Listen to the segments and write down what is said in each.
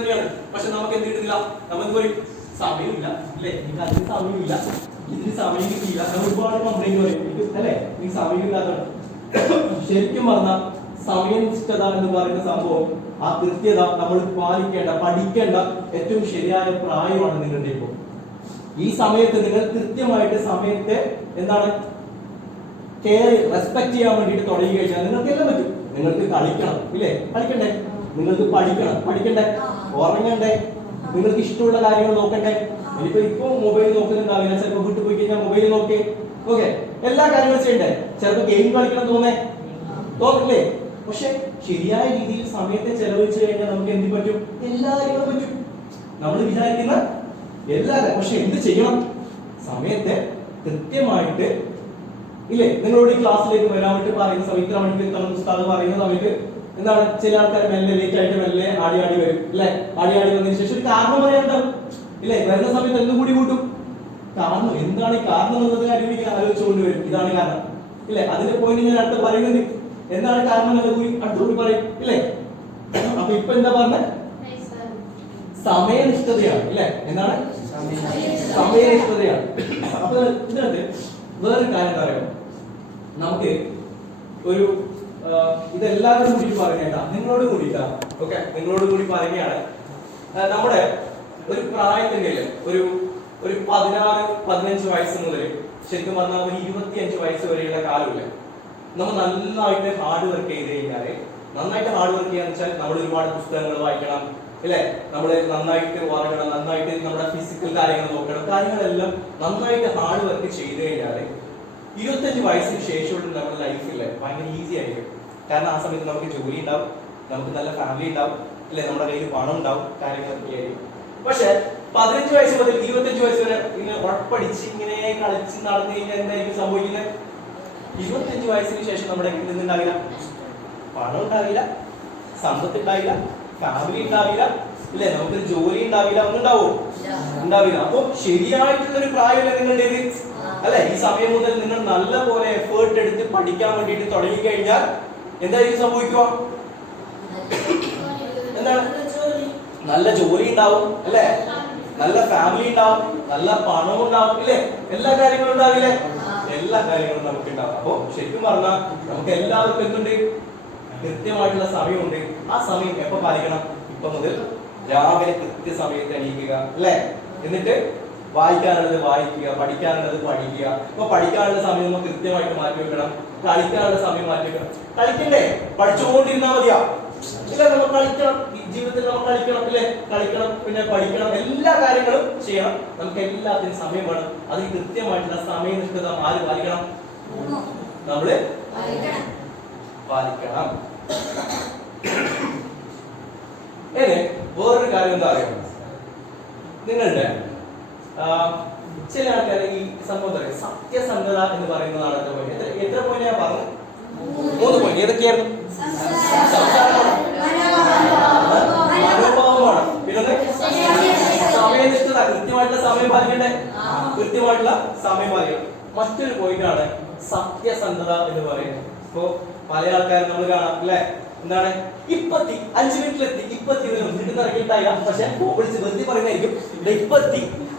തന്നെയാണ്. പക്ഷെ നമുക്ക് എന്ത് കിട്ടുന്നില്ല, നമുക്ക് ഒരു സമയമില്ല അല്ലെ, എനിക്ക് അതിന് സമയമില്ല, ഇതിന് സമയം കിട്ടിയില്ല, ഒരുപാട് കംപ്ലൈന്റ് പറയും അല്ലെ, എനിക്ക് സമയമില്ലാത്തതാണ്. ശരിക്കും പറഞ്ഞാൽ സമയനിഷ്ഠത എന്ന് പറയുന്ന സംഭവം, ആ കൃത്യത നമ്മൾ പാലിക്കേണ്ട, പഠിക്കേണ്ട ഏറ്റവും ശരിയായ പ്രായമാണ് നിങ്ങളുടെ ഇപ്പോൾ. ഈ സമയത്ത് നിങ്ങൾ കൃത്യമായിട്ട് സമയത്തെ എന്താണ് കെയർ റെസ്പെക്ട് ചെയ്യാൻ വേണ്ടിയിട്ട് തുടങ്ങി കഴിഞ്ഞാൽ നിങ്ങൾക്ക് എല്ലാം പറ്റും. നിങ്ങൾക്ക് കളിക്കണം ഇല്ലേ, കളിക്കണ്ടേ, നിങ്ങൾക്ക് പഠിക്കണം, പഠിക്കണ്ടേ, ഉറങ്ങണ്ടേ, നിങ്ങൾക്ക് ഇഷ്ടമുള്ള കാര്യങ്ങൾ നോക്കണ്ടേ. ഇപ്പൊ മൊബൈൽ നോക്കുന്നുണ്ടാവില്ല, ചിലപ്പോൾ വീട്ടിൽ പോയി കഴിഞ്ഞാൽ മൊബൈൽ നോക്കി ഓക്കെ, എല്ലാ കാര്യങ്ങളും ചെയ്യണ്ടേ, ചിലപ്പോൾ ഗെയിം കളിക്കണം തോന്നില്ലേ. പക്ഷെ ശരിയായ രീതിയിൽ സമയത്തെ ചെലവഴിച്ചു കഴിഞ്ഞാൽ നമുക്ക് എന്ത് പറ്റും, എല്ലാ കാര്യങ്ങളും പറ്റും, നമ്മൾ വിചാരിക്കുന്ന എല്ലാ. പക്ഷെ എന്ത് ചെയ്യണം, സമയത്തെ കൃത്യമായിട്ട് ഇല്ലേ. നിങ്ങളോട് ഈ ക്ലാസ്സിലേക്ക് വരാൻ വേണ്ടി പറയുന്ന സമയത്ത് ഇത്ര മണിക്ക് എത്തണം ഉസ്താദ് പറയുന്ന സമയത്ത് എന്താണ്, ചില ആൾക്കാർ മെല്ലെ ലേറ്റ് ആയിട്ട് മെല്ലെ ആടി വരും അല്ലെ. ആടി വന്നതിന് ശേഷം ഒരു കാരണം പറയാനുണ്ടാവും ഇല്ലേ. വരുന്ന സമയത്ത് എന്തും കൂടി കൂട്ടും. കാരണം എന്താണ് ഈ കാരണം എന്നത് കാര്യം ഇങ്ങനെ ആലോചിച്ചുകൊണ്ട് വരും, ഇതാണ് കാരണം ഇല്ലേ. അതിന്റെ പോയിന്റ് ഞാൻ അടുത്ത് പറയുന്നത്, എന്താണ് കാരണം എന്നത് കൂടി അടുത്തുകൂടി പറയും ഇല്ലേ. അപ്പൊ ഇപ്പൊ എന്താ പറഞ്ഞ, സമയനിഷ്ഠതയാണ് ഇല്ലേ. എന്താണ് സമയനിഷ്ഠതയാണ്. അപ്പൊ ഇതിനകത്ത് വേറൊരു കാര്യം എന്താ പറയുക, നമുക്ക് ഒരു ഇതെല്ലാവരും കൂടി പറയുന്നേട്ടാ, നിങ്ങളോട് കൂടിയിട്ടാ ഓക്കെ, നിങ്ങളോട് കൂടി പറയുകയാണ്. നമ്മുടെ ഒരു പ്രായത്തിന്റെ ഒരു 16-15 വയസ്സ് മുതൽ ശരിക്കും പറഞ്ഞാൽ ഒരു 25 വയസ്സ് വരെയുള്ള കാലമില്ല, നമ്മൾ നന്നായിട്ട് ഹാർഡ് വർക്ക് ചെയ്ത് കഴിഞ്ഞാല്, നന്നായിട്ട് ഹാർഡ് വർക്ക് ചെയ്യാന്ന് വെച്ചാൽ നമ്മൾ ഒരുപാട് പുസ്തകങ്ങൾ വായിക്കണം അല്ലെ, നമ്മൾ നന്നായിട്ട് ഉറങ്ങണം, നന്നായിട്ട് നമ്മുടെ ഫിസിക്കൽ കാര്യങ്ങൾ നോക്കണം, കാര്യങ്ങളെല്ലാം നന്നായിട്ട് ഹാർഡ് വർക്ക് ചെയ്ത് കഴിഞ്ഞാല് 25 വയസ്സിന് ശേഷമുള്ള നമ്മുടെ ലൈഫില് ഭയങ്കര ഈസി ആയിരിക്കും. കാരണം ആ സമയത്ത് നമുക്ക് ജോലി ഉണ്ടാവും, നമുക്ക് നല്ല ഫാമിലി ഉണ്ടാവും അല്ലെ, നമ്മുടെ കയ്യിൽ പണം ഉണ്ടാവും, കാര്യങ്ങളൊക്കെ ആയിരിക്കും. പക്ഷെ 15 വയസ്സ് മുതൽ 25 വയസ്സ് വരെ ഇങ്ങനെ ഉറപ്പടിച്ച് ഇങ്ങനെ കളിച്ച് നടന്നു കഴിഞ്ഞാൽ എന്തായിരിക്കും സംഭവിക്കുന്നത്, 25 വയസ്സിന് ശേഷം നമ്മുടെ കയ്യിൽ നിന്നുണ്ടാവില്ല, പണം ഉണ്ടാവില്ല, സമ്പത്ത് ഉണ്ടാവില്ല, ഫാമിലി ഉണ്ടാവില്ല ഇല്ലേ, നമുക്കൊരു ജോലി ഉണ്ടാവില്ല, ഒന്നും ഉണ്ടാവില്ല. അപ്പൊ ശരിയായിട്ടുള്ള ഒരു പ്രായമല്ലേ നിങ്ങളുടേത് അല്ലെ. ഈ സമയം മുതൽ നിങ്ങൾ നല്ല പോലെ എഫേർട്ട് എടുത്ത് പഠിക്കാൻ വേണ്ടിയിട്ട് തുടങ്ങി കഴിഞ്ഞാൽ എന്തായിരിക്കും സംഭവിക്കുക, എന്താണ്, നല്ല ജോലി ഉണ്ടാവും അല്ലെ, നല്ല ഫാമിലി ഉണ്ടാവും, നല്ല പണം ഉണ്ടാവും ഇല്ലേ, എല്ലാ കാര്യങ്ങളും ഉണ്ടാവില്ലേ, എല്ലാ കാര്യങ്ങളും നമുക്ക് ഉണ്ടാവും. അപ്പൊ ശരിക്കും പറഞ്ഞാൽ നമുക്ക് എല്ലാവർക്കും എന്തുണ്ട്, കൃത്യമായിട്ടുള്ള സമയമുണ്ട്. ആ സമയം എപ്പോ പാലിക്കണം, ഇപ്പൊ മുതൽ രാവിലെ കൃത്യസമയത്ത് എണീക്കുക അല്ലെ, എന്നിട്ട് വായിക്കാനുള്ളത് വായിക്കുക, പഠിക്കാനുള്ളത് പഠിക്കുക. ഇപ്പൊ പഠിക്കാനുള്ള സമയം നമ്മൾ കൃത്യമായിട്ട് മാറ്റി വെക്കണം, കളിക്കാനുള്ള സമയം മാറ്റി വെക്കണം. കളിക്കണ്ടേ, പഠിച്ചുകൊണ്ടിരുന്നാൽ മതിയാ ഇല്ല, നമ്മൾ കളിക്കണം, ജീവിതത്തിൽ നമ്മൾ കളിക്കണം ഇല്ലേ, കളിക്കണം, പിന്നെ പഠിക്കണം, എല്ലാ കാര്യങ്ങളും ചെയ്യണം. നമുക്ക് എല്ലാത്തിനും സമയം വേണം. അതിന് കൃത്യമായിട്ടുള്ള സമയനിഷ്ഠത ആര് പാലിക്കണം, നമ്മള് പാലിക്കണം. വേറൊരു കാര്യം എന്താ അറിയാം, നിങ്ങളുടെ ചില ആൾക്കാർ ഈ സംഭവം സത്യസന്ധത എന്ന് പറയുന്നതാണ്. എത്ര പോയിന്റ് ഞാൻ പറഞ്ഞു, 3 പോയിന്റ്. ഏതൊക്കെയായിരുന്നു, മനോഭാവമാണ്, പിന്നെ സമയനിഷ്ഠത, കൃത്യമായിട്ടുള്ള സമയം പാലിക്കണ്ടേ, കൃത്യമായിട്ടുള്ള സമയം പാലിക്കണം. മറ്റൊരു പോയിന്റ് ആണ് സത്യസന്ധത എന്ന് പറയുന്നത്. ഇപ്പോ പല ആൾക്കാരും നമ്മൾ കാണാം അല്ലെ, എന്താണ് 5 മിനിറ്റിലെത്തി, വീട്ടിൽ ഇറങ്ങിയിട്ടായില്ല, പക്ഷെ വിളിച്ച് വെറുതെ പറയുന്നതായിരിക്കും,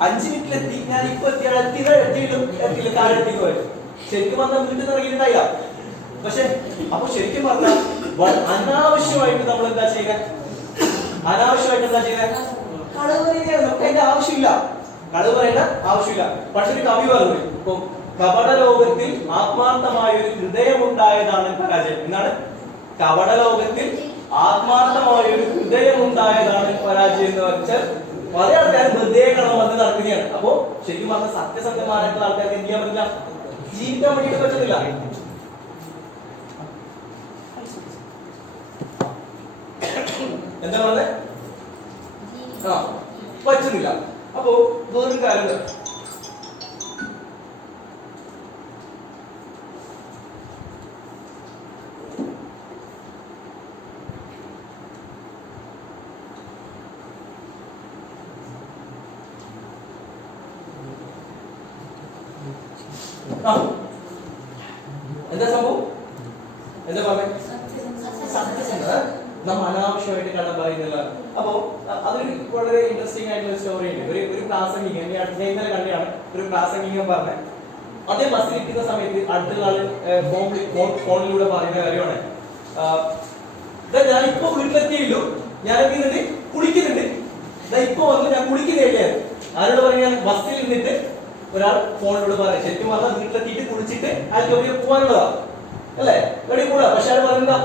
5 മിനിറ്റിലെത്തി, ഞാൻ എത്തിയില്ല, താഴെ എത്തിക്ക് വരും. ശരിക്കും പറഞ്ഞാൽ വീട്ടിൽ ഇറങ്ങിയിട്ടായില്ല. പക്ഷെ അപ്പൊ ശരിക്കും പറഞ്ഞാൽ അനാവശ്യമായിട്ട് നമ്മൾ എന്താ ചെയ്യുക, കളവ് പറയുകയാണ്. നമുക്ക് അതിന്റെ ആവശ്യമില്ല, കളവ് പറയേണ്ട ആവശ്യമില്ല. പക്ഷെ ഒരു കവി പറഞ്ഞു, ഇപ്പൊ കപടലോകത്തിൽ ആത്മാർത്ഥമായ ഒരു ഹൃദയം ഉണ്ടായതാണ് പരാജയം. എന്താണ്, കപടലോകത്തിൽ ആത്മാർത്ഥമായ ഒരു ഹൃദയം ഉണ്ടായതാണ് പരാജയം എന്ന് വെച്ചാൽ പല ആൾക്കാരും ഹൃദയങ്ങളും വന്ന് നടക്കുകയാണ്. അപ്പോ ശരിക്കും പറഞ്ഞ സത്യസന്ധമായിട്ടുള്ള ആൾക്കാർക്ക് എന്ത് ചെയ്യാൻ പറ്റില്ല, ജീവിക്കാൻ വേണ്ടിയിട്ട് പറ്റുന്നില്ല. എന്താ പറഞ്ഞത്, പറ്റുന്നില്ല. അപ്പോ വേറൊരു കാര്യം, എന്താ സംഭവം, എന്താ പറഞ്ഞ സത്യസന്ധത, നമ്മൾ അനാവശ്യമായിട്ട് കള്ളം പറയുന്നില്ല. അപ്പോ അതൊരു വളരെ ഇൻട്രസ്റ്റിംഗ് ആയിട്ടുള്ള സ്റ്റോറി ഉണ്ട്. ഒരു പ്രാസംഗികൻ ഇന്നലെ കണ്ടാണ് ഒരു പ്രാസംഗികൻ പറഞ്ഞത്. അതേ ബസ്സിൽ ഇരിക്കുന്ന സമയത്ത് അടുത്തുള്ള ആള് ഫോണിലൂടെ പറയുന്ന കാര്യമാണ്, ഞാൻ ഇപ്പൊ വീട്ടിലെത്തിയല്ലോ, ഞാൻ എന്ത് കുളിക്കുന്നുണ്ട്, ഇപ്പൊ വന്ന് ഞാൻ കുളിക്കുന്നില്ലേ. ആരോട് പറയാൻ? ബസ്സിൽ നിന്നിട്ട് ഒരാൾ ഫോണിലൂടെ പറയാം. ശരിക്കും പറഞ്ഞാൽ വീട്ടിലെത്തിയിട്ട് കുളിച്ചിട്ട് അയാൾക്ക് എവിടെ പോകാനുള്ളതാ അല്ലെ, എവിടെ കൂടാ. പക്ഷെ അയാൾ പറയുന്ന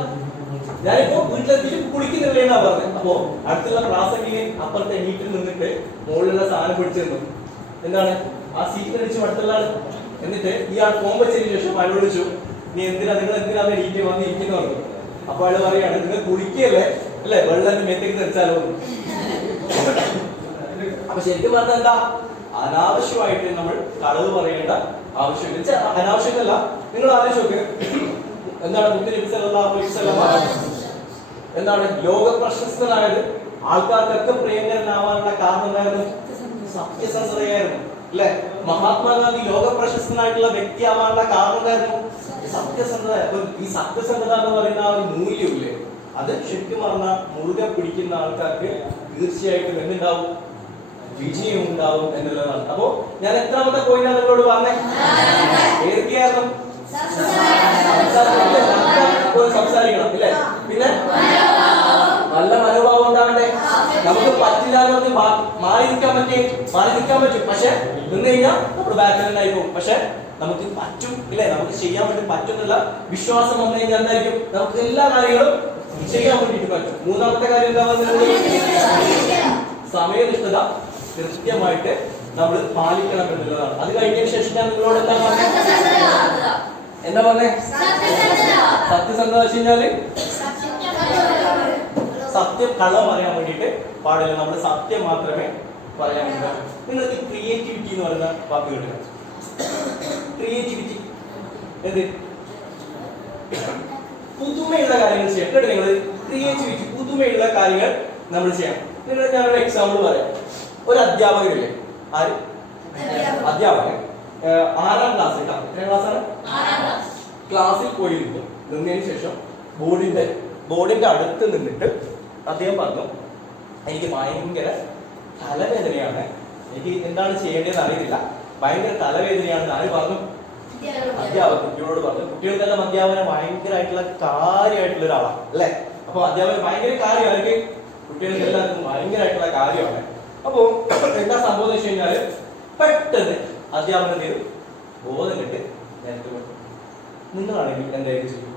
ഞാനിപ്പോ വീട്ടിലെത്തിയിട്ട് കുളിക്കുന്നില്ലേ എന്നാ പറഞ്ഞത്. അപ്പോ അടുത്തുള്ള പ്രാസംഗികൻ അപ്പുറത്തെ എണീറ്റിൽ നിന്നിട്ട് മുകളിലുള്ള സാധനം പിടിച്ചിരുന്നു. എന്താണ് ആ സീറ്റ് അടിച്ചു അടുത്തുള്ള ആൾ. എന്നിട്ട് ഇയാൾ ഫോൺ വെച്ചതിന് ശേഷം അയാൾ വിളിച്ചു, നിങ്ങൾ എന്തിനാ എണീറ്റ് വന്ന് ഇരിക്കുന്നു പറഞ്ഞു. അപ്പൊ അയാൾ പറയാണ്, നിങ്ങൾ കുളിക്കല്ലേ അല്ലെ, വെള്ളം മേത്തേക്ക് തെറിച്ചാലോ. അപ്പൊ ശരിക്കും പറഞ്ഞാൽ എന്താ, അനാവശ്യമായിട്ട് നമ്മൾ കളവ് പറയേണ്ട ആവശ്യമില്ല. അനാവശ്യമല്ല, നിങ്ങൾ ആലോചിച്ച് നോക്ക്. എന്താണ് മുത്തുനബി സല്ലല്ലാഹു അലൈഹി വസല്ലം എന്താണ് ലോക പ്രശസ്തനായത്, ആൾക്കാർക്കൊക്കെ പ്രിയങ്കരനാവാനുള്ള കാരണം എന്തായിരുന്നു? സത്യസന്ധതയായിരുന്നു അല്ലെ. മഹാത്മാഗാന്ധി ലോക പ്രശസ്തനായിട്ടുള്ള വ്യക്തിയാവാനുള്ള കാരണം എന്തായിരുന്നു? സത്യസന്ധത. അപ്പൊ ഈ സത്യസന്ധത എന്ന് പറയുന്ന ആ ഒരു മൂല്യമില്ലേ, അത് ശരിക്കും പറഞ്ഞാൽ മുറുകെ പിടിക്കുന്ന ആൾക്കാർക്ക് തീർച്ചയായിട്ടും എന്തുണ്ടാവും? വിജയം ഉണ്ടാവും എന്നുള്ളതാണ്. അപ്പോ ഞാൻ എത്രാമത്തെ പോയിന്റ് നിങ്ങളോട് പറഞ്ഞേ? ഏതൊക്കെയായിരുന്നു? സംസാരിക്കണം ഇല്ലേ, പിന്നെ നല്ല മനോഭാവം ഉണ്ടാവണ്ടേ. നമുക്ക് പറ്റില്ലാതെ മാറിയിരിക്കാൻ പറ്റും. പക്ഷെ നിന്ന് കഴിഞ്ഞാൽ നമ്മൾ ബാക്കിലായി പോകും. പക്ഷെ നമുക്ക് പറ്റും ഇല്ലേ, നമുക്ക് ചെയ്യാൻ വേണ്ടി പറ്റും എന്നുള്ള വിശ്വാസം വന്നു കഴിഞ്ഞാൽ എന്തായിരിക്കും? നമുക്ക് എല്ലാ കാര്യങ്ങളും ചെയ്യാൻ വേണ്ടിയിട്ട് പറ്റും. മൂന്നാമത്തെ കാര്യം എന്താ? സമയനിഷ്ഠത കൃത്യമായിട്ട് നമ്മൾ പാലിക്കണം എന്നുള്ളതാണ്. അത് കഴിഞ്ഞതിന് ശേഷം ഞാൻ നിങ്ങളോട് എന്താ പറഞ്ഞേ? സത്യസന്ധത വെച്ച് കഴിഞ്ഞാല് സത്യം കള്ളം പറയാൻ വേണ്ടിയിട്ട് പാടില്ല. നമ്മൾ സത്യം മാത്രമേ പറയാൻ വേണ്ടി. നിങ്ങൾക്ക് ക്രിയേറ്റിവിറ്റി എന്ന് പറയുന്ന വാക്ക് കേട്ടില്ല? ക്രിയേറ്റിവിറ്റി എന്ത്? പുതുമയുള്ള കാര്യങ്ങൾ ചെയ്യാം കേട്ടോ. നിങ്ങൾ ക്രിയേറ്റിവിറ്റി, പുതുമയുള്ള കാര്യങ്ങൾ നമ്മൾ ചെയ്യാം. നിങ്ങൾ ഞാനൊരു എക്സാമ്പിൾ പറയാം. ഒരു അധ്യാപകരില്ലേ, ആര്? അധ്യാപകൻ 6ാം ക്ലാസ്. എത്രാം ക്ലാസ്സാണ്? ക്ലാസ്സിൽ പോയിരുന്നു. നിന്നതിന് ശേഷം ബോർഡിന്റെ അടുത്ത് നിന്നിട്ട് അദ്ദേഹം പറഞ്ഞു, എനിക്ക് ഭയങ്കര തലവേദനയാണ്, എനിക്ക് എന്താണ് ചെയ്യേണ്ടതെന്ന് അറിയില്ല, ഭയങ്കര തലവേദനയാണ്. ആര് പറഞ്ഞു? അധ്യാപകൻ കുട്ടികളോട് പറഞ്ഞു. കുട്ടികൾക്കെല്ലാം അധ്യാപനം ഭയങ്കരമായിട്ടുള്ള കാര്യമായിട്ടുള്ള ഒരാളാണ് അല്ലെ. അപ്പൊ അധ്യാപകൻ ഭയങ്കര കാര്യമായിരിക്കും, കുട്ടികൾക്ക് എല്ലാവർക്കും ഭയങ്കരമായിട്ടുള്ള കാര്യമാണ്. അപ്പോ എന്താ സംഭവം എന്ന് വെച്ച് കഴിഞ്ഞാല് പെട്ടെന്ന് അധ്യാപനം ചെയ്തു ബോധം കിട്ട് നേരത്തെ പറഞ്ഞു. നിങ്ങളാണെങ്കിൽ എന്തായാലും ചെയ്യും?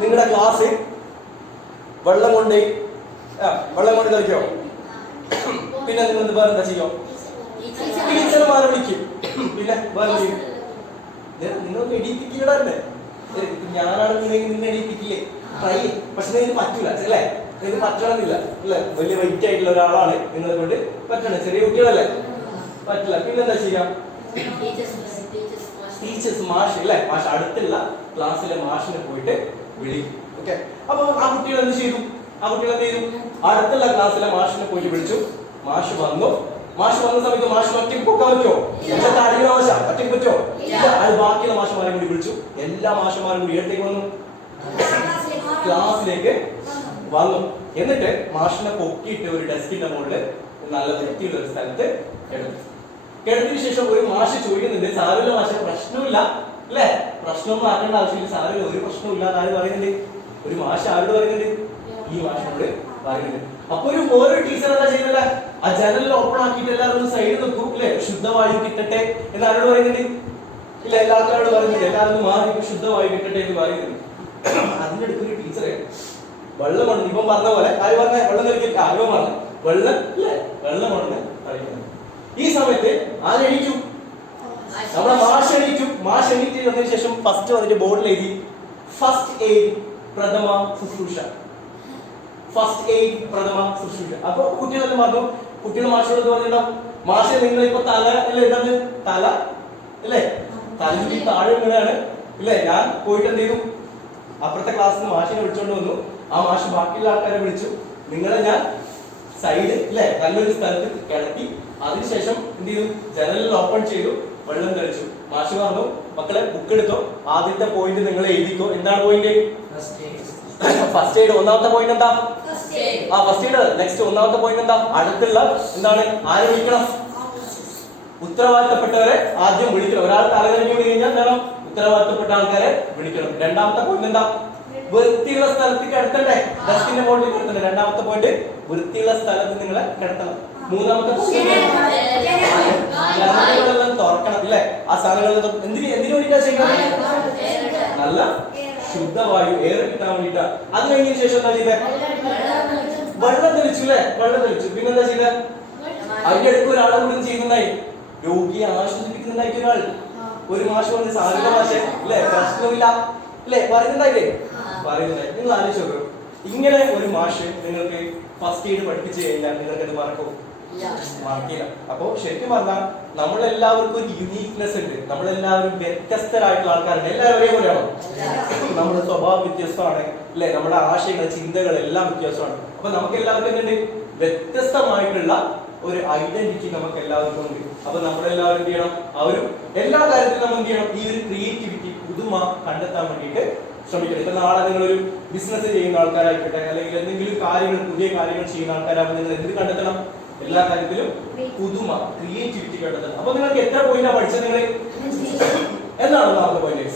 നിങ്ങളുടെ ക്ലാസ് വെള്ളം കൊണ്ട് കളിക്കോ? പിന്നെ നിങ്ങൾ വേറെ എന്താ ചെയ്യോ? ടീച്ചർമാരെ വിളിക്കും. പിന്നെ വേറെ ചെയ്യും? നിങ്ങൾക്ക് എഡിപ്പിക്കണ്ടേ? ഞാനാണ് നിന്നെ എഡിപ്പിക്കില്ലേ? ട്രൈ. പക്ഷെ നിങ്ങൾക്ക് പറ്റൂല അല്ലേ, നിങ്ങൾക്ക് പറ്റണമെന്നില്ല അല്ലെ. വലിയ വെയിറ്റ് ആയിട്ടുള്ള ഒരാളാണ്, നിങ്ങളെ കൊണ്ട് പറ്റണം. ചെറിയ കുട്ടികളല്ലേ, പറ്റില്ല. പിന്നെന്താ ചെയ്യാം? ടീച്ചേഴ്സ്, മാഷ് അല്ലെ, മാഷ് അടുത്തുള്ള ക്ലാസ്സിലെ മാഷിനെ പോയിട്ട് വിളിക്കും. ഓക്കെ. അപ്പൊ ആ കുട്ടികൾ എന്ത് ചെയ്തു? ആ കുട്ടികൾ എന്ത് ചെയ്തു? അടുത്തുള്ള ക്ലാസ്സിലെ മാഷിനെ പോയിട്ട് വിളിച്ചു. മാഷ് വന്നു. മാഷ് വന്ന സമയത്ത് മാഷിന് ഒറ്റയ്ക്ക് പൊക്കാൻ പറ്റുമോ? ഒറ്റയ്ക്ക് പറ്റുമോ? അത് ബാക്കിയുള്ള മാഷന്മാരെ കൂടി വിളിച്ചു. എല്ലാ മാഷന്മാരും കൂടി ഇടത്തേക്ക് വന്നു, ക്ലാസ്സിലേക്ക് വന്നു. എന്നിട്ട് മാഷിനെ പൊക്കിയിട്ട് ഒരു ഡെസ്കിന്റെ മുകളിൽ നല്ല വൃത്തിയുള്ള ഒരു സ്ഥലത്ത് കിടത്തിനു ശേഷം ഒരു മാഷ് ചോദിക്കുന്നുണ്ട്, സാരമില്ല മാഷ, പ്രശ്നമില്ല അല്ലെ, പ്രശ്നമൊന്നും ആക്കേണ്ട ആവശ്യമില്ല, സാരമില്ല, ഒരു പ്രശ്നമില്ല എന്ന് ആര് പറയുന്നുണ്ട്? ഒരു മാഷ് ആരോട് പറയുന്നുണ്ട്? ഈ മാഷിനോട് പറയുന്നുണ്ട്. അപ്പൊ ഓരോ ടീച്ചർ എന്താ ചെയ്യുന്നത്? ആ ജനലിൽ ഓപ്പൺ ആക്കിയിട്ട് എല്ലാവരും സൈഡിൽ നിൽക്കും അല്ലെ, ശുദ്ധവായു കിട്ടട്ടെ എന്ന് ആരോട് പറയുന്നുണ്ട്? ഇല്ല, എല്ലാ ആൾക്കാരോട് പറയുന്നുണ്ട്, എല്ലാവരും മാറി ശുദ്ധവായു കിട്ടട്ടെ എന്ന് പറയുന്നുണ്ട്. അതിന്റെ അടുത്തൊരു ടീച്ചറെ വെള്ളം കൊണ്ട്, ഇപ്പം പറഞ്ഞ പോലെ ആര് പറഞ്ഞ വെള്ളം നിൽക്കില്ല, ആരോ പറഞ്ഞു വെള്ളം അല്ലെ, വെള്ളം കൊണ്ട് കളിക്കുന്നത്. ഈ സമയത്ത് ആരെണീക്കും? നമ്മുടെ മാഷ് എണീക്കും. മാഷ് എണീറ്റ് വന്നതിന് ശേഷം ഫസ്റ്റ് വന്നിട്ട് ബോർഡിൽ എഴുതി ഫസ്റ്റ് എയ്ഡ്, പ്രഥമ ശുശ്രൂഷ. ഫസ്റ്റ് എയ്ഡ്, പ്രഥമ ശുശ്രൂഷ. അപ്പൊ കുട്ടികളെല്ലാം പറഞ്ഞു, കുട്ടികൾ മാഷോട് പറഞ്ഞിട്ടുണ്ടാവും, മാഷെ നിങ്ങൾ ഇപ്പൊ തല അല്ലേ എന്താണ് തല അല്ലേ, തലയിൽ താഴെ വീണാണ് ഇല്ലേ. ഞാൻ പോയിട്ട് എന്ത് ചെയ്തു? അപ്പുറത്തെ ക്ലാസ്സിൽ നിന്ന് മാഷിനെ വിളിച്ചോണ്ട് വന്നു. ആ മാഷ് ബാക്കിയുള്ള ആൾക്കാരെ വിളിച്ചു. നിങ്ങളെ ഞാൻ സൈഡ് അല്ലെ നല്ലൊരു സ്ഥലത്ത് കിടത്തി. അതിനുശേഷം എന്ത് ചെയ്തു? ജനലിൽ ഓപ്പൺ ചെയ്തു, വെള്ളം തെളിച്ചു. മാഷ് പറഞ്ഞു, മക്കളെ ബുക്ക് എടുത്തോ, ആദ്യത്തെ പോയിന്റ് നിങ്ങൾ എഴുതിക്കോ. എന്താണ് പോയിന്റ്? ഫസ്റ്റ് എയ്ഡ് ഒന്നാമത്തെ പോയിന്റ് എന്താ? First aid. നെക്സ്റ്റ് ഒന്നാമത്തെ പോയിന്റ് എന്താ? അടുത്തുള്ള എന്താണ്? ആരെ വിളിക്കണം? ഉത്തരവാദിത്തപ്പെട്ടവരെ ആദ്യം വിളിക്കണം. ഒരാൾ തലകറിഞ്ഞു വീണ് കഴിഞ്ഞാൽ എന്താണ്? ഉത്തരവാദിത്തപ്പെട്ട ആൾക്കാരെ വിളിക്കണം. രണ്ടാമത്തെ പോയിന്റ് എന്താ? വൃത്തിയുള്ള സ്ഥലത്ത് കിടത്തണ്ടേ? ഡസ്റ്റിന്റെ മുകളിൽ കിടത്തണ്ടേ? രണ്ടാമത്തെ പോയിന്റ് വൃത്തിയുള്ള സ്ഥലത്ത് നിങ്ങളെ കിടത്തണം. മൂന്നാമത്തെ ജനലുകളെല്ലാം തുറക്കണം അല്ലേ? ആ സാധനങ്ങളെല്ലാം എന്തിനു വേണ്ടിട്ടാ ചെയ്യുന്നത്? നല്ല ശുദ്ധവായു എയർ കിട്ടാൻ വേണ്ടിട്ടാ. അത് കഴിഞ്ഞതിന് ശേഷം എന്താ ചെയ്തേ? വെള്ളം തെളിച്ചു അല്ലേ? വെള്ളം തെളിച്ചു. പിന്നെന്താ ചെയ്തേ? അതിന്റെ അടുത്ത് ഒരാളെ കൂടി ചെയ്യുന്നുണ്ടായി. രോഗിയെ ആശ്വസിപ്പിക്കുന്നുണ്ടായിട്ട് ഒരാൾ. ഒരു മാഷ് വന്ന് സാധ്യത മാഷെ അല്ലെ, പ്രശ്നമില്ല അല്ലെ പറയുന്നുണ്ടായില്ലേ? പറയുന്നുണ്ടായി. നിങ്ങൾ ആലോചിച്ച് നോക്കൂ, ഇങ്ങനെ ഒരു മാഷ് നിങ്ങൾക്ക് ഫസ്റ്റ് എയ്ഡ് പഠിപ്പിച്ചു കഴിഞ്ഞാൽ നിങ്ങൾക്ക് അത് മറക്കും? മറക്കില്ല. അപ്പോ ശരിക്കും പറഞ്ഞാൽ നമ്മളെല്ലാവർക്കും ഒരു യുണീക്നെസ് ഉണ്ട്. നമ്മളെല്ലാവരും വ്യത്യസ്തരായിട്ടുള്ള ആൾക്കാരുണ്ട്. എല്ലാവരും ഒരേപോലെയാണോ? നമ്മുടെ സ്വഭാവം വ്യത്യസ്തമാണ് അല്ലെ? നമ്മുടെ ആശയങ്ങൾ, ചിന്തകൾ എല്ലാം വ്യത്യാസമാണ്. അപ്പൊ നമുക്ക് എല്ലാവർക്കും എന്തുണ്ട്? വ്യത്യസ്തമായിട്ടുള്ള ഒരു ഐഡന്റിറ്റി നമുക്ക് എല്ലാവർക്കും ഉണ്ട്. അപ്പൊ നമ്മളെല്ലാവരും എന്ത് ചെയ്യണം? എല്ലാ കാര്യത്തിലും നമ്മൾ എന്ത് ചെയ്യണം? ഈ ഒരു ക്രിയേറ്റിവിറ്റി, പുതുമ കണ്ടെത്താൻ വേണ്ടിയിട്ട് ശ്രമിക്കണം. ഇപ്പൊ നാളെ നിങ്ങളൊരു ബിസിനസ് ചെയ്യുന്ന ആൾക്കാരായിക്കോട്ടെ, അല്ലെങ്കിൽ എന്തെങ്കിലും കാര്യങ്ങൾ, പുതിയ കാര്യങ്ങൾ ചെയ്യുന്ന ആൾക്കാരാകുമ്പോൾ നിങ്ങൾ എന്ത് കണ്ടെത്തണം? എല്ലാ കാര്യത്തിലും പുതുമ, ക്രിയേറ്റിവിറ്റി കണ്ടെത്തണം. അപ്പൊ നിങ്ങൾക്ക് എത്ര പോയിന്റാ പഠിച്ചത്? നിങ്ങൾ എന്താണ് ഒന്നാമത്തെ പോയിന്റ്?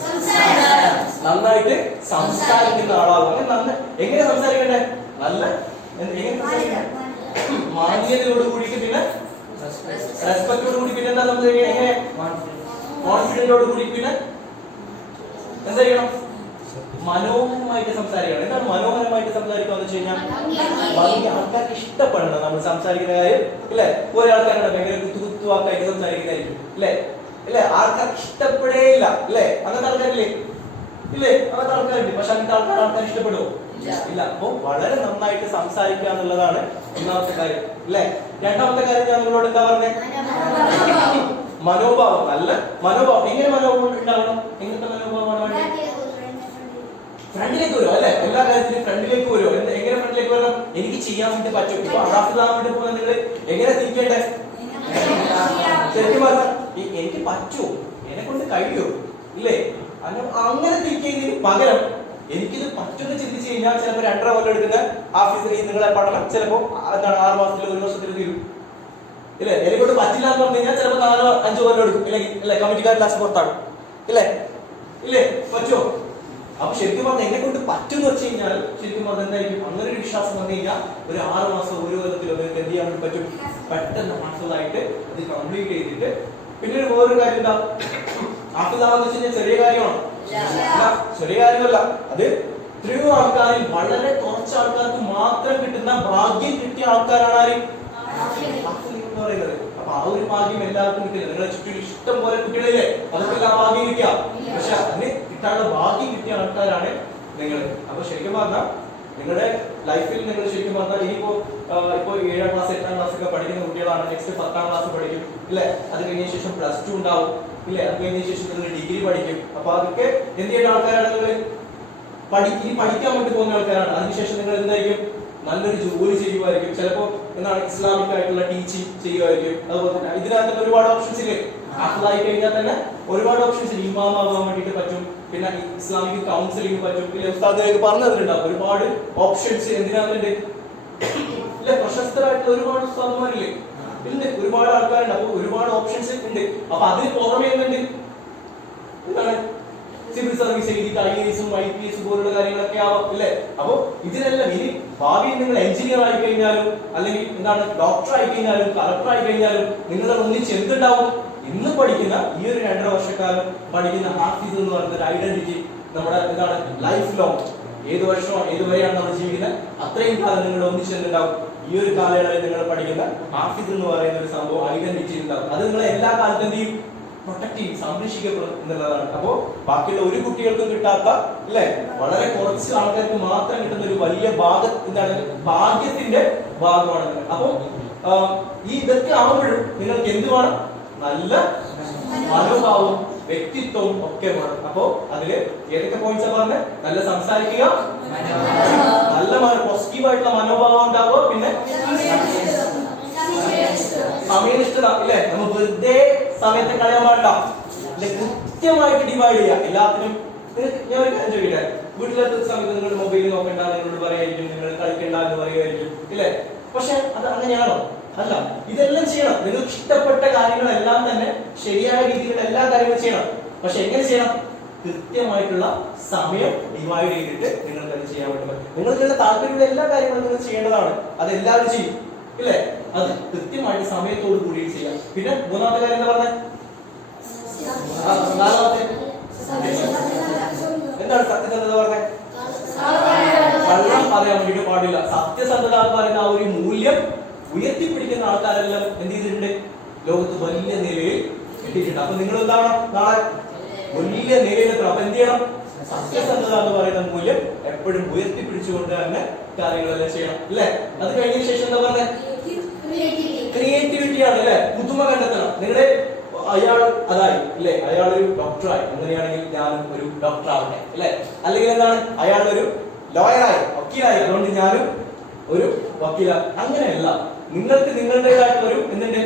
നന്നായിട്ട് സംസാരിക്കുന്ന ആളാവും. അങ്ങനെ എങ്ങനെ സംസാരിക്കണ്ടേ? നല്ല മാന്യതയോട് കൂടിയിട്ട്, പിന്നെ റെസ്പെക്റ്റോട് കൂടി, പിന്നെ എന്താ സംസാരിക്കുക? എങ്ങനെ? കോൺഫിഡന്റോട് കൂടി, പിന്നെ എന്താ ചെയ്യണം? മനോഹരമായിട്ട് സംസാരിക്കണം. എന്താണ് മനോഹരമായിട്ട് സംസാരിക്കുക എന്ന് വെച്ച് കഴിഞ്ഞാൽ ആൾക്കാർക്ക് ഇഷ്ടപ്പെടണം നമ്മൾ സംസാരിക്കുന്ന കാര്യം ഇല്ലേ? കുറെ ആൾക്കാരുണ്ട് ഭയങ്കര കുത്തുവാക്കായിട്ട് സംസാരിക്കുന്നതായിരിക്കും ഇല്ലേ? ആൾക്കാർക്ക് ഇഷ്ടപ്പെടേയില്ല അല്ലേ? അങ്ങനത്തെ ആൾക്കാരില്ലേ? ഇല്ലേ? അങ്ങനത്തെ ആൾക്കാരുണ്ട്. പക്ഷെ അങ്ങനത്തെ ആൾക്കാർ ഇഷ്ടപ്പെടുമോ? ഇല്ല. അപ്പൊ വളരെ നന്നായിട്ട് സംസാരിക്കുക എന്നുള്ളതാണ് ഒന്നാമത്തെ കാര്യം അല്ലേ? രണ്ടാമത്തെ കാര്യം ഞാൻ നിങ്ങളോട് എന്താ പറഞ്ഞേ? മനോഭാവം. നല്ല മനോഭാവം. എങ്ങനെ മനോഭാവം ഉണ്ടാവണം? എങ്ങനത്തെ മനോഭാവമാണ് വേണ്ടത്? ഫ്രണ്ടിലേക്ക് വരുമോ അല്ലെ? എല്ലാ കാര്യത്തിലും ഫ്രണ്ടിലേക്ക് വരുമോ? എങ്ങനെ ഫ്രണ്ടിലേക്ക് വരണം? എനിക്ക് ചെയ്യാൻ വേണ്ടി പറ്റും. ഇപ്പൊ അറാഫിലാൻ വേണ്ടി പോകുന്ന നിങ്ങൾ എങ്ങനെ തിരിക്കേണ്ടേ? ശരിക്കും പറഞ്ഞാൽ എനിക്ക് പറ്റുമോ, എന്നെ കൊണ്ട് കഴിയോ ഇല്ലേ? അങ്ങനെ തിരിക്കുന്നതിന് പകരം എനിക്കിത് പറ്റുമെന്ന് ചിന്തിച്ചു കഴിഞ്ഞാൽ ചിലപ്പോൾ 2.5 കൊല്ലം എടുക്കുന്ന ഓഫീസിൽ നിങ്ങളെ പഠനം ചിലപ്പോ എന്താണ് 6 മാസത്തിൽ 1 വർഷത്തിൽ തീരും ഇല്ലേ? എന്നെ കൊണ്ട് പറ്റില്ല എന്ന് പറഞ്ഞു കഴിഞ്ഞാൽ ചിലപ്പോൾ 4-5 കൊല്ലം എടുക്കും. ഇല്ലെങ്കിൽ കമ്മിറ്റിക്കാർ ലാസ്റ്റ് പുറത്താകും ഇല്ലേ? പറ്റുമോ? അപ്പൊ ശരിക്കും പറഞ്ഞാൽ എന്നെ കൊണ്ട് പറ്റും എന്ന് വെച്ച് കഴിഞ്ഞാൽ ശരിക്കും പറഞ്ഞാൽ എന്തായിരിക്കും? അങ്ങനെ ഒരു വിശ്വാസം വന്നു കഴിഞ്ഞാൽ ഒരു 6 മാസം 1 കൊല്ലത്തിലോ നിങ്ങൾക്ക് എന്ത് ചെയ്യാൻ പറ്റും? പെട്ടെന്ന് ഹാഫിളായിട്ട് അത് കംപ്ലീറ്റ് ചെയ്തിട്ട്. പിന്നെ വേറൊരു കാര്യം എന്താ? ഹാഫിളാന്ന് വെച്ച് കഴിഞ്ഞാൽ ചെറിയ കാര്യമാണ്, ചെറിയ കാര്യമല്ല. അത് എത്രയോ ആൾക്കാരിൽ വളരെ കുറച്ച് ആൾക്കാർക്ക് മാത്രം കിട്ടുന്ന ഭാഗ്യം കിട്ടിയ ആൾക്കാരാണ് ആര്? എന്ന് പറയുന്നത്. അപ്പൊ ആ ഒരു ഭാഗ്യം എല്ലാവർക്കും കിട്ടില്ല. നിങ്ങളെ ചുറ്റും ഇഷ്ടം പോലെ കുട്ടികളില്ലേ? അതൊക്കെ ആ ഭാഗ്യം കിട്ടിയ, പക്ഷെ അതിന് കിട്ടാനുള്ള ഭാഗ്യം കിട്ടിയ ആൾക്കാരാണ് നിങ്ങൾ. അപ്പൊ ശരിക്കും പറഞ്ഞാൽ നിങ്ങളുടെ ലൈഫിൽ നിങ്ങൾ ശരിക്കും പറഞ്ഞാൽ ഇനിയിപ്പോ 7ാം ക്ലാസ് 8ാം ക്ലാസ് ഒക്കെ പഠിക്കുന്ന കുട്ടികളാണ്. നെക്സ്റ്റ് 10ാം ക്ലാസ് പഠിക്കും ഇല്ലേ? അത് കഴിഞ്ഞ ശേഷം +2 ഉണ്ടാവും ഇല്ലേ? അത് കഴിഞ്ഞ ശേഷം നിങ്ങൾ ഡിഗ്രി പഠിക്കും. അപ്പൊ അതൊക്കെ എന്ത് ചെയ്യുന്ന ആൾക്കാരാണ്? നിങ്ങൾ പഠിക്കാൻ വേണ്ടി പോകുന്ന ആൾക്കാരാണ്. അതിനുശേഷം നിങ്ങൾ എന്തായിരിക്കും? നല്ലൊരു ജോലി ചെയ്യുമായിരിക്കും. ചിലപ്പോ എന്താണ് ഇസ്ലാമിക് ആയിട്ടുള്ള ടീച്ചിങ് ചെയ്യുമായിരിക്കും. അതുപോലെ തന്നെ ഇതിനകത്ത് ഒരുപാട് ഓപ്ഷൻസ് ഇല്ലേ? ആയി കഴിഞ്ഞാൽ തന്നെ ഒരുപാട് ഓപ്ഷൻസ് ഇമാമാവാൻ വേണ്ടിയിട്ട് പറ്റും. പിന്നെ ഇസ്ലാമിക് കൗൺസിലിംഗ് പറ്റും. പിന്നെ ഉസ്താദിലേക്ക് പറഞ്ഞു തന്നിട്ടുണ്ടാവും ഒരുപാട് ഓപ്ഷൻസ് എന്തിനാകുന്നുണ്ട് ഇല്ല? പ്രശസ്തരായിട്ടുള്ള ഒരുപാട് ഉസ്താദന്മാരില്ലേ? ഉണ്ട്, ഒരുപാട് ആൾക്കാരുണ്ട്. അപ്പൊ ഒരുപാട് ഓപ്ഷൻസ് ഉണ്ട്. അപ്പൊ അതിന് പുറമേ എന്തുണ്ട്? എന്താണ് സിവിൽ സർവീസ് എഴുതിയിട്ട് IAS IPS പോലുള്ള കാര്യങ്ങളൊക്കെ ആവാം ഇല്ലേ? അപ്പൊ ഇതിനെല്ലാം ഇനി ഭാവിയിൽ നിങ്ങൾ എഞ്ചിനീയർ ആയി കഴിഞ്ഞാലും അല്ലെങ്കിൽ എന്താണ് ഡോക്ടർ ആയി കഴിഞ്ഞാലും കളക്ടർ ആയി കഴിഞ്ഞാലും നിങ്ങൾ ഒന്നിച്ച് എന്തുണ്ടാവും? ഇന്ന് പഠിക്കുന്ന ഈ ഒരു 2.5 വർഷക്കാലം പഠിക്കുന്ന ഹാഫിസ് എന്ന് പറയുന്ന ഒരു ഐഡന്റിറ്റി നമ്മുടെ എന്താണ് ലൈഫ് ലോങ്, ഏത് വർഷമോ ഏതുവരെയാണ് നമ്മൾ ജീവിക്കുന്നത് അത്രയും കാലം നിങ്ങൾ ഒന്നിച്ചെന്നുണ്ടാവും. ഈ ഒരു കാലയളവിൽ നിങ്ങൾ പഠിക്കുന്ന ഹാഫിസ് എന്ന് പറയുന്ന ഒരു സംഭവം ഐഡന്റിറ്റി ഉണ്ടാവും. അത് നിങ്ങളെ എല്ലാ കാലത്തെയും പ്രൊട്ടക്ട് ചെയ്യും, സംരക്ഷിക്കപ്പെടും എന്നുള്ളതാണ്. അപ്പോ ബാക്കിയുള്ള ഒരു കുട്ടികൾക്കും കിട്ടാത്ത അല്ലെ, വളരെ കുറച്ച് ആൾക്കാർക്ക് മാത്രം കിട്ടുന്ന ഒരു വലിയ എന്താണ് ഭാഗ്യത്തിന്റെ ഭാഗമാണ്. അപ്പൊ ഈ ഇതൊക്കെ ആവുമ്പോഴും നിങ്ങൾക്ക് എന്ത് വേണം? നല്ല മനോഭാവവും വ്യക്തിത്വവും ഒക്കെ വേണം. അപ്പോ അതില് ഏതൊക്കെ പോയിന്റ്സ് പറഞ്ഞത്? നല്ല സംസാരിക്കുക, നല്ല പോസിറ്റീവ് ആയിട്ടുള്ള മനോഭാവം ഉണ്ടാവുക, പിന്നെ സമയനിഷ്ഠത ഇല്ലേ? നമ്മൾ വെറുതെ സമയത്തെ കളയാൻ പാടില്ല. കൃത്യമായിട്ട് ഡിവൈഡ് ചെയ്യുക എല്ലാത്തിനും. ഞാൻ ഒരു കാര്യം ചോദിക്കട്ടെ, വീട്ടിലെത്തുന്ന സമയത്ത് നിങ്ങൾ മൊബൈൽ നോക്കണ്ട നിങ്ങളോട് പറയായിരിക്കും, നിങ്ങൾ കളിക്കണ്ട എന്ന് പറയുമായിരിക്കും, ഇല്ലേ? പക്ഷെ അത് അങ്ങനെയാണോ? അല്ല. ഇതെല്ലാം ചെയ്യണം. നിങ്ങൾക്ക് ഇഷ്ടപ്പെട്ട കാര്യങ്ങളെല്ലാം തന്നെ ശരിയായ രീതിയിലുള്ള എല്ലാ കാര്യങ്ങളും ചെയ്യണം. പക്ഷെ എങ്ങനെ ചെയ്യണം? കൃത്യമായിട്ടുള്ള സമയം ഡിവൈഡ് ചെയ്തിട്ട് നിങ്ങൾക്ക് അത് ചെയ്യാൻ പറ്റും. നിങ്ങൾക്കുള്ള താല്പര്യമുള്ള എല്ലാ കാര്യങ്ങളും നിങ്ങൾ ചെയ്യേണ്ടതാണ്. അത് എല്ലാവരും ചെയ്യും, ഇല്ലേ? അത് കൃത്യമായിട്ട് സമയത്തോട് കൂടി ചെയ്യാം. പിന്നെ മൂന്നാമത്തെ കാര്യം എന്താ പറഞ്ഞത്? നാലാമത്തെ എന്താണ് സത്യസന്ധത പറഞ്ഞത്? കള്ളം പറയാൻ വേണ്ടിയിട്ട് പാടില്ല. സത്യസന്ധത എന്ന് പറയുന്ന ആ ഒരു മൂല്യം ഉയർത്തിപ്പിടിക്കുന്ന ആൾക്കാരെല്ലാം എന്ത് ചെയ്തിട്ടുണ്ട്? ലോകത്ത് വലിയ നിലയിൽ എത്തിയിട്ടുണ്ട്. അപ്പൊ നിങ്ങൾ എന്താണ് നാളെ വലിയ നിലയിലെത്തണം. അപ്പൊ എന്ത് ചെയ്യണം? സത്യസന്ധത എന്ന് പറയുന്ന മൂല്യം എപ്പോഴും ഉയർത്തിപ്പിടിച്ചുകൊണ്ട് തന്നെ കാര്യങ്ങളെല്ലാം ചെയ്യണം, അല്ലെ? അത് കഴിഞ്ഞ ശേഷം എന്താ പറഞ്ഞത്? ക്രിയേറ്റിവിറ്റി ആണ്, അല്ലെ? പുതുമ കണ്ടെത്തണം. നിങ്ങളുടെ അയാൾ അതായി, അല്ലെ? അയാൾ ഒരു ഡോക്ടറായി, അങ്ങനെയാണെങ്കിൽ ഞാനും ഒരു ഡോക്ടർ ആവട്ടെ, അല്ലെ? അല്ലെങ്കിൽ എന്താണ്? അയാൾ ഒരു ലോയറായി, വക്കീലായി, അതുകൊണ്ട് ഞാനും ഒരു വക്കീലായി. അങ്ങനെയല്ല. നിങ്ങൾക്ക് നിങ്ങളുടേതായിട്ടുള്ള ഒരു എന്തുണ്ട്?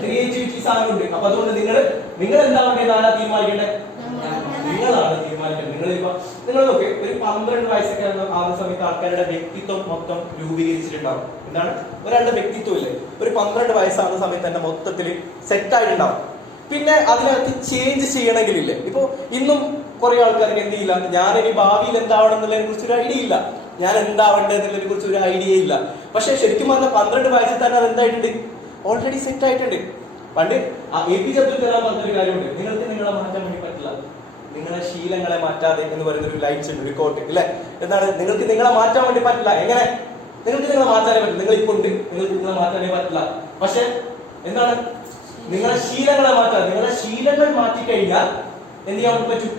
ക്രിയേറ്റിവിറ്റി സാധനമുണ്ട്. അപ്പൊ അതുകൊണ്ട് നിങ്ങൾ എന്താവേണ്ടത്? ആരാ തീരുമാനിക്കേണ്ടത്? നിങ്ങളാണ് തീരുമാനിക്കേണ്ടത്. നിങ്ങൾ നോക്ക്, ഒരു 12 വയസ്സൊക്കെ ആവുന്ന സമയത്ത് ആൾക്കാരുടെ വ്യക്തിത്വം മൊത്തം രൂപീകരിച്ചിട്ടുണ്ടാവും. എന്താണ്? ഒരാളുടെ വ്യക്തിത്വം ഇല്ലേ, ഒരു 12 വയസ്സാവുന്ന സമയത്ത് തന്നെ മൊത്തത്തിൽ സെറ്റ് ആയിട്ടുണ്ടാവും. പിന്നെ അതിനകത്ത് ചേഞ്ച് ചെയ്യണമെങ്കിലില്ലേ, ഇപ്പൊ ഇന്നും കുറെ ആൾക്കാർക്ക് എന്ത് ചെയ്യില്ല, ഞാനിനി ഭാവിയിൽ എന്താവണം എന്നുള്ളതിനെ കുറിച്ച് ഒരു ഐഡിയ ഇല്ല, ഞാൻ എന്താവേണ്ടത് എന്നുള്ളതിനെ കുറിച്ച് ഒരു ഐഡിയ ഇല്ല. പക്ഷെ ശരിക്കും പറഞ്ഞാൽ 12 വയസ്സിൽ തന്നെ അത് എന്തായിട്ടുണ്ട്? ഓൾറെഡി സെറ്റ് ആയിട്ടുണ്ട്. പണ്ട് APJ അബ്ദുൽ കലാം പറഞ്ഞൊരു കാര്യമുണ്ട്, നിങ്ങൾക്ക് നിങ്ങളെ മാറ്റാൻ വേണ്ടി പറ്റില്ല, നിങ്ങളെ ശീലങ്ങളെ മാറ്റാതെ എന്ന് പറയുന്ന ഒരു ലൈൻസ് ഉണ്ട്, ഒരു കോട്ട്, അല്ലെ? എന്താണ്? നിങ്ങൾക്ക് നിങ്ങളെ മാറ്റാൻ വേണ്ടി പറ്റില്ല. എങ്ങനെ? നിങ്ങൾക്ക് നിങ്ങളെ മാറ്റാനേ പറ്റില്ല. നിങ്ങൾ ഇപ്പോൾ ഉണ്ട്, നിങ്ങൾക്ക് നിങ്ങളെ മാറ്റാനേ പറ്റില്ല. പക്ഷെ എന്താണ്? നിങ്ങളെ ശീലങ്ങളെ മാറ്റാൻ, നിങ്ങളെ ശീലങ്ങൾ മാറ്റിക്കഴിഞ്ഞാൽ എന്ത് ചെയ്യാൻ പറ്റും?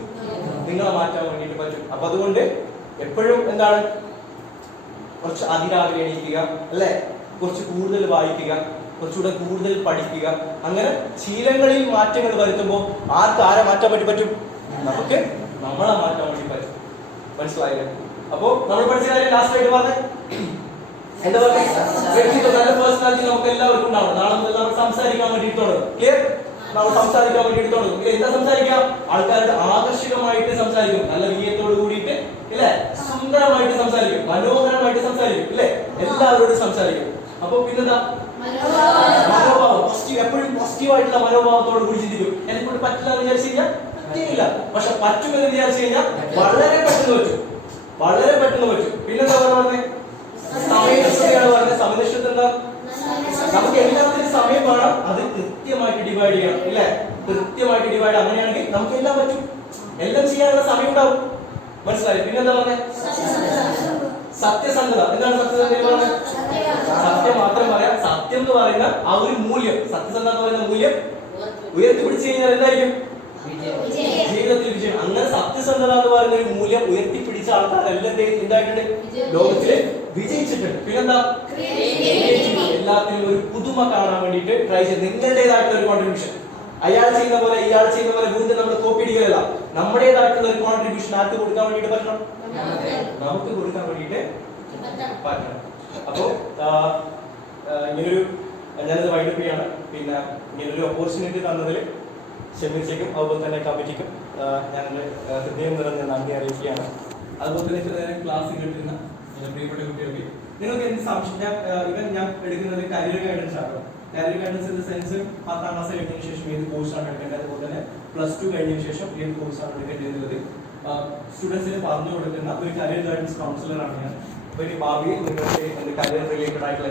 നിങ്ങളെ മാറ്റാൻ വേണ്ടിയിട്ട് പറ്റും. അപ്പൊ അതുകൊണ്ട് എപ്പോഴും എന്താണ്? കുറച്ച് അതിരാവിലെ എണീക്കുക, അല്ലെ? കുറച്ച് കൂടുതൽ വായിക്കുക, കുറച്ചുകൂടെ കൂടുതൽ പഠിക്കുക. അങ്ങനെ ശീലങ്ങളിൽ മാറ്റങ്ങൾ വരുത്തുമ്പോൾ ആരെ മാറ്റാൻ വേണ്ടി പറ്റും? നമുക്ക് നമ്മളെ മാറ്റാൻ വേണ്ടി പറ്റും. മനസ്സിലായില്ലേ? അപ്പോ നമ്മൾ പഠിച്ച കാര്യം ലാസ്റ്റ് ആയിട്ട് പറഞ്ഞേ എന്താ പറഞ്ഞേ? വ്യക്തിത്വം, നല്ല പേഴ്സണാലിറ്റി നമുക്ക് എല്ലാവർക്കും ഉണ്ടാവണം. നാളെ മുതൽ നമ്മൾ സംസാരിക്കാൻ വേണ്ടിയിട്ട് തുടങ്ങും. ക്ലിയർ? നമ്മൾ സംസാരിക്കാൻ വേണ്ടിയിട്ട് തുടങ്ങും. എന്താ സംസാരിക്കാം? ആൾക്കാരുടെ ആകർഷകമായിട്ട് സംസാരിക്കും, നല്ല വിനയത്തോട് കൂടിയിട്ട്, ഇല്ലേ? സുന്ദരമായിട്ട് സംസാരിക്കും, മനോഹരമായിട്ട് സംസാരിക്കും, ഇല്ലേ? എല്ലാവരോടും സംസാരിക്കും. അപ്പൊ പിന്നെന്താ? മനോഭാവം പോസിറ്റീവ്, എപ്പോഴും പോസിറ്റീവ് ആയിട്ടുള്ള മനോഭാവത്തോട് കൂടി ചിന്തിക്കും. എന്നെക്കൊണ്ട് പറ്റില്ല എന്ന് വിചാരിച്ചു കഴിഞ്ഞാൽ പറ്റില്ല, പക്ഷെ പറ്റുമെന്ന് വിചാരിച്ചു കഴിഞ്ഞാൽ വളരെ പെട്ടെന്ന് പറ്റും, വളരെ പെട്ടെന്ന് പറ്റും. പിന്നെന്താ പറഞ്ഞത്? സമയനിഷ്ഠതയാണ് പറഞ്ഞത്. സമയനിഷ്ഠത എന്താ? നമുക്ക് എല്ലാത്തിനും സമയം വേണം, അത് കൃത്യമായിട്ട് ഡിവൈഡ് ചെയ്യണം, ഇല്ലേ? കൃത്യമായിട്ട് ഡിവൈഡ്. അങ്ങനെയാണെങ്കിൽ നമുക്ക് എല്ലാം പറ്റും, എല്ലാം ചെയ്യാനുള്ള സമയം ഉണ്ടാവും. മനസ്സിലായി? പിന്നെന്താ പറഞ്ഞത്? സത്യസന്ധത. എന്താണ് സത്യസന്ധത പറഞ്ഞത്? സത്യം മാത്രം പറയാം. സത്യം എന്ന് പറയുന്ന ആ ഒരു മൂല്യം, സത്യസന്ധത എന്ന് പറയുന്ന മൂല്യം ഉയർത്തിപ്പിടിച്ചു കഴിഞ്ഞാൽ എന്തായിരിക്കും? ജീവിതത്തിൽ വിജയം. അങ്ങനെ സത്യസന്ധത എന്ന് പറയുന്ന ഒരു മൂല്യം ഉയർത്തിപ്പിടിച്ച ആൾക്കാരെല്ലാം എന്തായിട്ടുണ്ട്? ലോകത്തില് വിജയിച്ചിട്ടുണ്ട്. പിന്നെന്താ? എല്ലാത്തിനും ഒരു പുതുമ കാണാൻ വേണ്ടിയിട്ട് ട്രൈ ചെയ്ത് നിങ്ങളുടേതായിട്ടുള്ള ഒരു കോൺട്രിബ്യൂഷൻ. അയാൾ ചെയ്യുന്ന പോലെ ഇയാൾ ചെയ്യുന്ന പോലെ വീണ്ടും നമ്മൾ കോപ്പി അടിക്കുകയല്ല, നമ്മുടേതായിട്ടുള്ള ഒരു കോൺട്രിബ്യൂഷൻ ആർക്ക് കൊടുക്കാൻ വേണ്ടിയിട്ട് പറ്റണം? നമുക്ക് കൊടുക്കാൻ വേണ്ടിയിട്ട് പറ്റണം. അപ്പോ ഇങ്ങനൊരു ഞാനത് വൈൻഡപ്പ് ചെയ്യാണ്. പിന്നെ ഇങ്ങനൊരു ഓപ്പർച്യൂണിറ്റി തന്നതിൽ ഷെമീർക്കും അതുപോലെ തന്നെ കമ്മിറ്റിക്കും ഞാൻ ഹൃദയം നിറഞ്ഞ നന്ദി അറിയിക്കുകയാണ്. അതുപോലെ തന്നെ ക്ലാസ് കേട്ടിരുന്ന പ്രിയപ്പെട്ട കുട്ടികൾക്ക് നിങ്ങൾക്ക് എന്ത് സംശയം, ഞാൻ എടുക്കുന്നത് കരിയർ ഗൈഡൻസ് ആണ്. Career guidance in the sense 10ാം class കഴിഞ്ഞതിന് ശേഷം ഏത് കോഴ്സാണ് എടുക്കേണ്ടത്, അതുപോലെ തന്നെ +2 കഴിഞ്ഞതിന് ശേഷം ഏത് കോഴ്സാണ് എടുക്കേണ്ടത് സ്റ്റുഡൻസിന് പറഞ്ഞു കൊടുക്കുന്ന ഒരു കരിയർ ഗൈഡൻസ് കൗൺസിലറാണ് ഞാൻ. അപ്പോൾ ഇനി ഭാവിയിൽ നിങ്ങൾക്ക് കരിയർ റിലേറ്റഡ് ആയിട്ടുള്ള